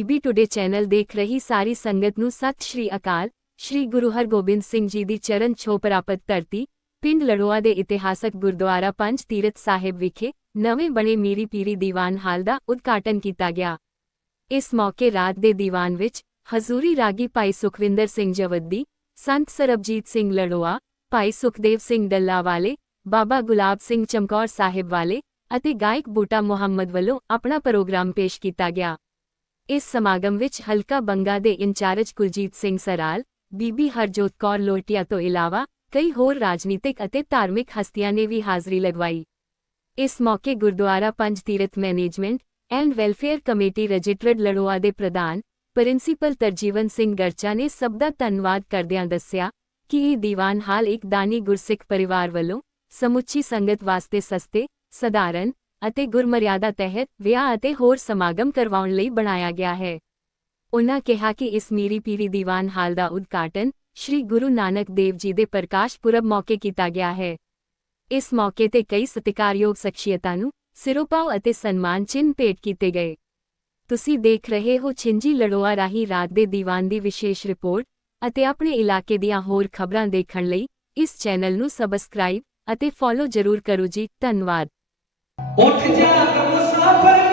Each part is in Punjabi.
ਪੀਬੀ ਟੁਡੇ ਚੈਨਲ ਦੇਖ ਰਹੀ ਸਾਰੀ ਸੰਗਤ ਨੂੰ ਸਤਿ ਸ਼੍ਰੀ ਅਕਾਲ। ਸ਼੍ਰੀ ਗੁਰੂ ਹਰਗੋਬਿੰਦ ਸਿੰਘ ਜੀ ਦੀ ਚਰਨ ਛੋਹ ਪ੍ਰਾਪਤ ਧਰਤੀ, ਪਿੰਡ ਲੜੋਆ ਦੇ ਇਤਿਹਾਸਕ ਗੁਰਦੁਆਰਾ ਪੰਜ ਤੀਰਥ ਸਾਹਿਬ ਵਿਖੇ ਨਵੇਂ ਬਣੇ ਮੀਰੀ ਪੀਰੀ ਦੀਵਾਨ ਹਾਲ ਦਾ ਉਦਘਾਟਨ ਕੀਤਾ ਗਿਆ। ਇਸ ਮੌਕੇ ਰਾਤ ਦੇ ਦੀਵਾਨ ਵਿੱਚ ਹਜ਼ੂਰੀ ਰਾਗੀ ਭਾਈ ਸੁਖਵਿੰਦਰ ਸਿੰਘ ਜਵੱਦੀ, ਸੰਤ ਸਰਬਜੀਤ ਸਿੰਘ ਲੜੋਆ, ਭਾਈ ਸੁਖਦੇਵ ਸਿੰਘ ਡੱਲਾ ਵਾਲੇ ਬਾਬਾ ਗੁਲਾਬ ਸਿੰਘ ਚਮਕੌਰ ਸਾਹਿਬ ਵਾਲੇ ਅਤੇ ਗਾਇਕ ਬੂਟਾ ਮੁਹੰਮਦ ਵੱਲੋਂ ਆਪਣਾ ਪ੍ਰੋਗਰਾਮ ਪੇਸ਼ ਕੀਤਾ ਗਿਆ। ਇਸ ਸਮਾਗਮ ਵਿੱਚ ਹਲਕਾ ਬੰਗਾ ਦੇ ਇੰਚਾਰਜ ਕੁਲਜੀਤ ਸਿੰਘ ਸਰਾਲ, ਬੀਬੀ ਹਰਜੋਤ ਕੌਰ ਲੋਟੀਆ ਤੋਂ ਇਲਾਵਾ ਕਈ ਹੋਰ ਰਾਜਨੀਤਿਕ ਅਤੇ ਧਾਰਮਿਕ ਹਸਤੀਆਂ ਨੇ ਵੀ ਹਾਜ਼ਰੀ ਲਗਵਾਈ। ਇਸ ਮੌਕੇ Gurdwara Panj Tirath management and welfare committee registered Laroa ਦੇ ਪ੍ਰਧਾਨ ਪ੍ਰਿੰਸੀਪਲ ਤਰਜੀਵਨ ਸਿੰਘ ਗਰਚਾ ਨੇ ਸਭ ਦਾ ਧੰਨਵਾਦ ਕਰਦਿਆਂ ਦੱਸਿਆ ਕਿ ਇਹ ਦੀਵਾਨ ਹਾਲ ਇੱਕ ਦਾਨੀ ਗੁਰਸਿੱਖ ਪਰਿਵਾਰ ਵੱਲੋਂ ਸਮੁੱਚੀ ਸੰਗਤ ਵਾਸਤੇ ਸਸਤੇ, ਸਧਾਰਨ ਅਤੇ ਗੁਰਮਰਿਆਦਾ ਤਹਿਤ ਵਿਆਹ ਅਤੇ ਹੋਰ ਸਮਾਗਮ ਕਰਵਾਉਣ ਲਈ ਬਣਾਇਆ ਗਿਆ ਹੈ। ਉਨ੍ਹਾਂ ਕਿਹਾ ਕਿ ਇਸ ਮੀਰੀ ਪੀਰੀ ਦੀਵਾਨ ਹਾਲ ਦਾ ਉਦਘਾਟਨ ਸ੍ਰੀ ਗੁਰੂ ਨਾਨਕ ਦੇਵ ਜੀ ਦੇ ਪ੍ਰਕਾਸ਼ ਪੁਰਬ ਮੌਕੇ ਕੀਤਾ ਗਿਆ ਹੈ। ਇਸ ਮੌਕੇ ਤੇ ਕਈ ਸਤਿਕਾਰਯੋਗ ਸ਼ਖਸੀਅਤਾਂ ਨੂੰ ਸਿਰੋਪਾਓ ਅਤੇ ਸਨਮਾਨ ਚਿੰਨ੍ਹ ਭੇਟ ਕੀਤੇ ਗਏ। ਤੁਸੀਂ ਦੇਖ ਰਹੇ ਹੋ ਛਿੰਜੀ ਲੜੋਆ ਰਾਹੀਂ ਰਾਤ ਦੇ ਦੀਵਾਨ ਦੀ ਵਿਸ਼ੇਸ਼ ਰਿਪੋਰਟ ਅਤੇ ਆਪਣੇ ਇਲਾਕੇ ਦੀਆਂ ਹੋਰ ਖਬਰਾਂ ਦੇਖਣ ਲਈ ਇਸ ਚੈਨਲ ਨੂੰ ਸਬਸਕ੍ਰਾਈਬ ਅਤੇ ਫੋਲੋ ਜ਼ਰੂਰ ਕਰੋ ਜੀ। ਧੰਨਵਾਦ। उठ जा मुसाफिर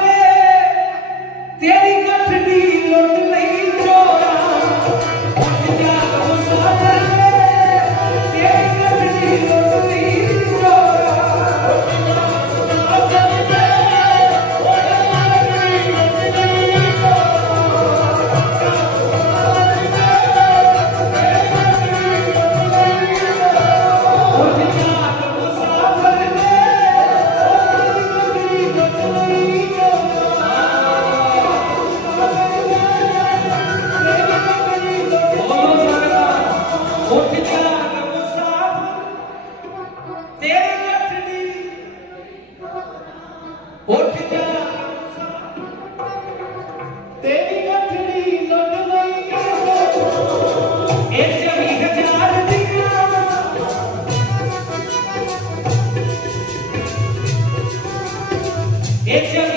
Esse é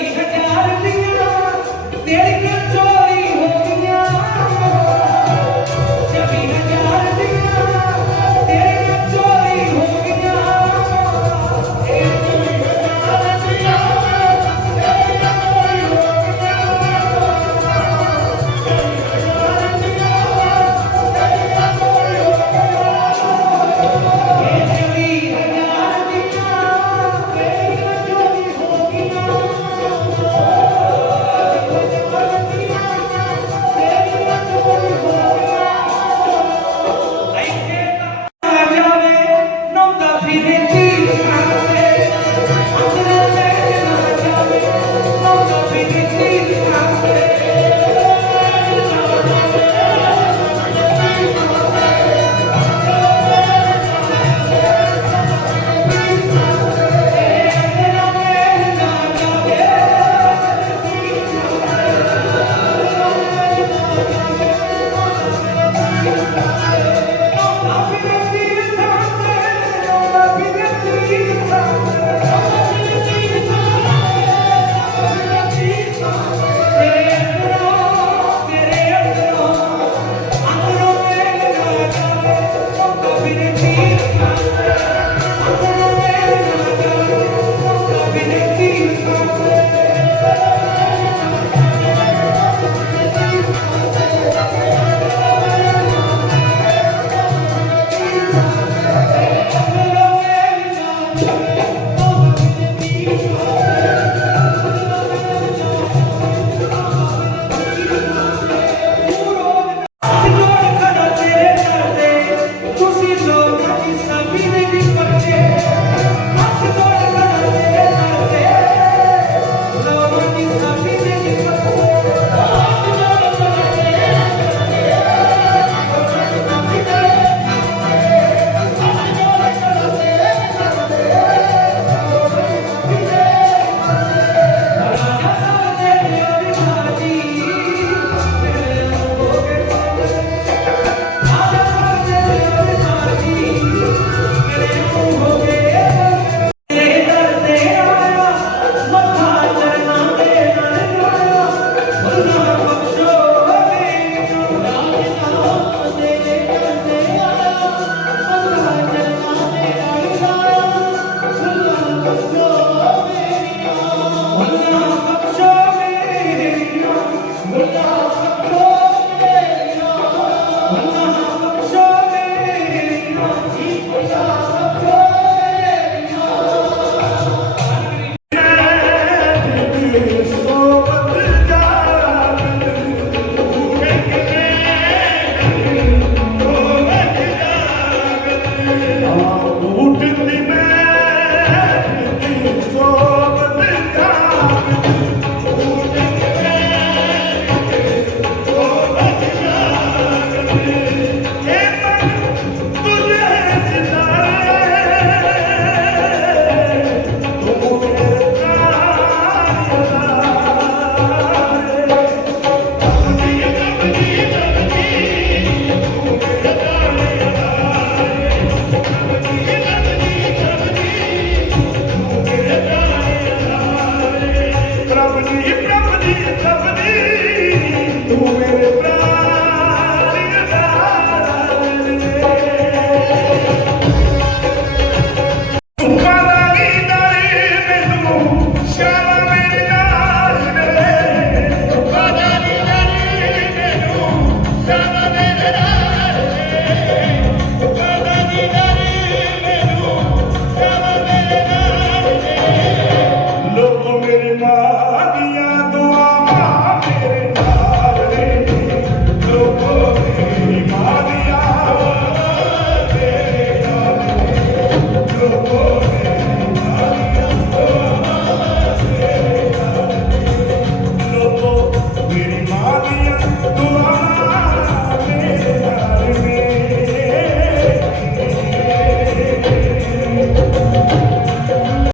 tu